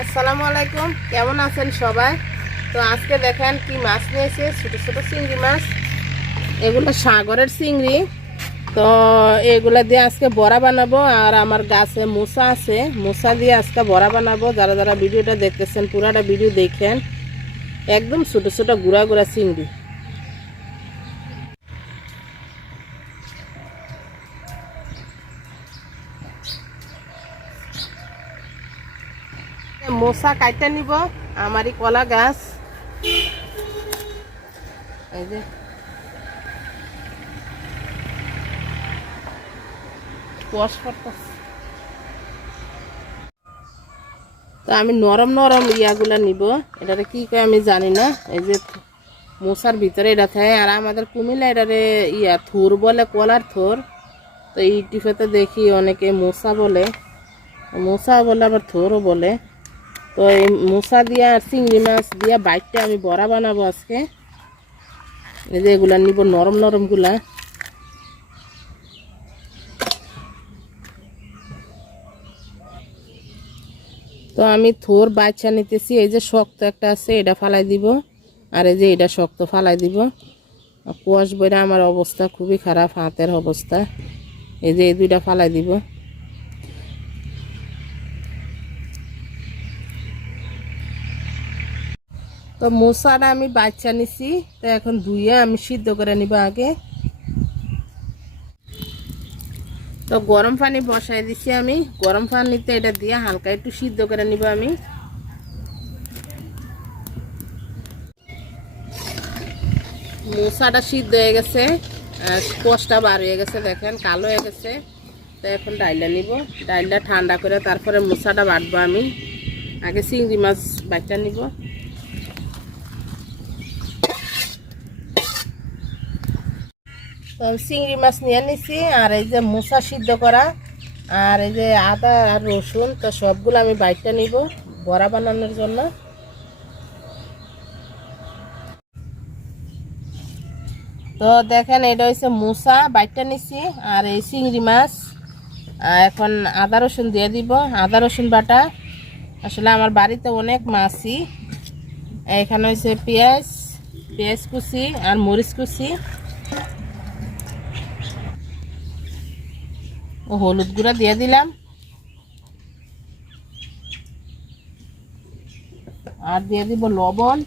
আসসালামু আলাইকুম। কেমন আছেন সবাই? তো আজকে দেখেন কি মাছ নিয়েছে ছোট ছোট চিংড়ি মাছ। এগুলো সাগরের চিংড়ি। তো এগুলা দিয়ে আজকে বড়া বানাবো, আর আমার গাছে মোসা আছে। মোসা দিয়ে আজকে বড়া বানাবো। যারা যারা ভিডিওটা দেখতেছেন, পুরাটা ভিডিও দেখেন। একদম ছোট ছোট গুড়া গুড়া চিংড়ি। মশা কাইটা নিব, আমারই কলা গাছ। এই যে। কুয়াশ পড়তাছে। তো আমি নরম নরম ইয়াগুলা নিব। এটারে কি কয় আমি জানি না। এই যে মশার ভিতরে এটা থাকে। আর আমাদের কুমিল্লা এটারে ইয়া থুর বলে, কলার থোর। তো এই দেখি অনেকে মশা বলে। মশা বলে, আবার থোরও বলে। তো এই মশা দিয়া আর চিংড়ি মাছ দিয়া বাইকটা আমি বড়া বানাবো আজকে। এই যে এগুলা নিব, নরম নরমগুলা আমি থোর বাচ্চা নিতেছি, এই যে শক্ত একটা আছে, এটা ফালাই দিব। আর এই যে এটা শক্ত ফালাই দিব। কুয়াশ বইরা আমার অবস্থা খুবই খারাপ, হাতের অবস্থা। এই যে এই দুইটা ফালাই দিব। তো মশাটা আমি বাচ্চা নিছি, তো এখন ধুয়ে আমি সিদ্ধ করে নিব আগে। তো গরম পানি বসাই দিছি আমি। গরম পানিতে এটা দিয়ে হালকা একটু সিদ্ধ করে নিব আমি। মশাটা সিদ্ধ হয়ে গেছে কষটা বার হয়ে গেছে দেখেন, কালো হয়ে গেছে। তো এখন ডাইলটা নিব। ডাইলটা ঠান্ডা করে তারপরে মশাটা বাটবো আমি। আগে চিংড়ি মাছ বাচ্চা নিব। তো চিংড়ি মাছ নিয়ে নিছি আর এই যে মোসা সিদ্ধ করা, আর এই যে আদা আর রসুন, তো সবগুলো আমি বাইটটা নিব বড়া বানানোর জন্য। তো দেখেন, এটা হচ্ছে মোসা বাইটটা নিছি, আর এই চিংড়ি মাছ এখন আদা রসুন দিয়ে দিব, আদা রসুন বাটা। আসলে আমার বাড়িতে অনেক মাছই, এখানে হচ্ছে পেঁয়াজ পেঁয়াজ কুচি আর মরিচ কুচি। ও হলুদ গুঁড়া দিয়ে দিলাম। আর দিয়ে দিব লবণ।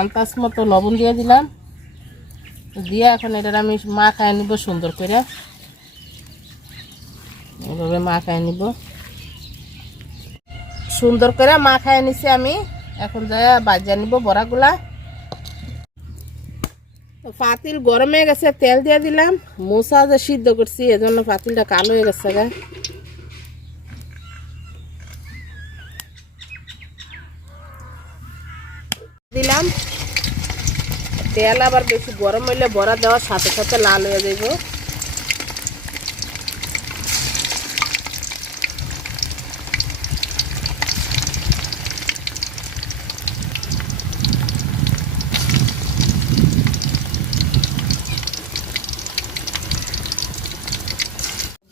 আন্তাজ মতো লবণ দিয়ে দিলাম। দিয়ে এখন এটার আমি মা খাই নিব সুন্দর করে। এভাবে মা খাই নিব। সুন্দর করে মা খাই নিছি আমি। এখন যাই বাজিয়ে নিব বড়াগুলা। পাতিল গরম হয়ে গেছে, তেল দিয়ে দিলাম। মশা যে সিদ্ধ করছি, এজন্য পাতিলটা কালো হয়ে গেছে গা। দিলাম। তেল আবার বেশি গরম হইলে বড়া দেওয়ার সাথে সাথে লাল হয়ে যাইব।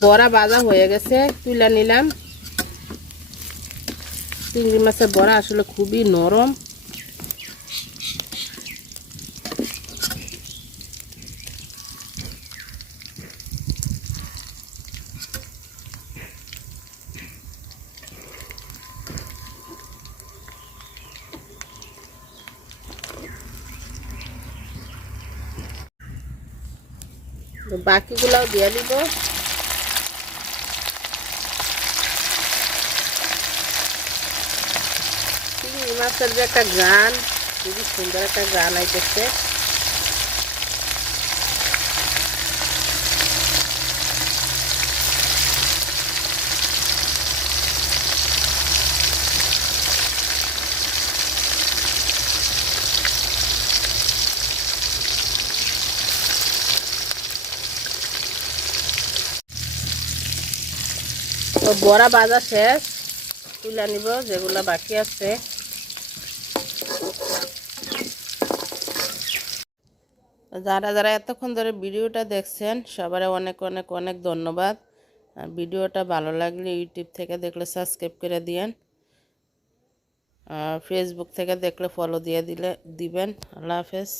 বড়া বাজা হয়ে গেছে, তুলে নিলাম। চিংড়ি মাছের বড়া আসলে খুবই নরম। বাকিগুলাও দিয়ে দিব। মাছের যে একটা গান, খুবই সুন্দর একটা গান আইতেছে। তো বড়া বাজার শেষ। তুলে নিব যেগুলো বাকি আছে। যারা যারা এতক্ষণ ধরে ভিডিওটা দেখছেন, সবারে অনেক অনেক অনেক ধন্যবাদ। আর ভিডিওটা ভালো লাগলে ইউটিউব থেকে দেখলে সাবস্ক্রাইব করে দিয়েন। আর ফেসবুক থেকে দেখলে ফলো দিয়ে দিলে, দিবেন। আল্লাহ হাফেজ।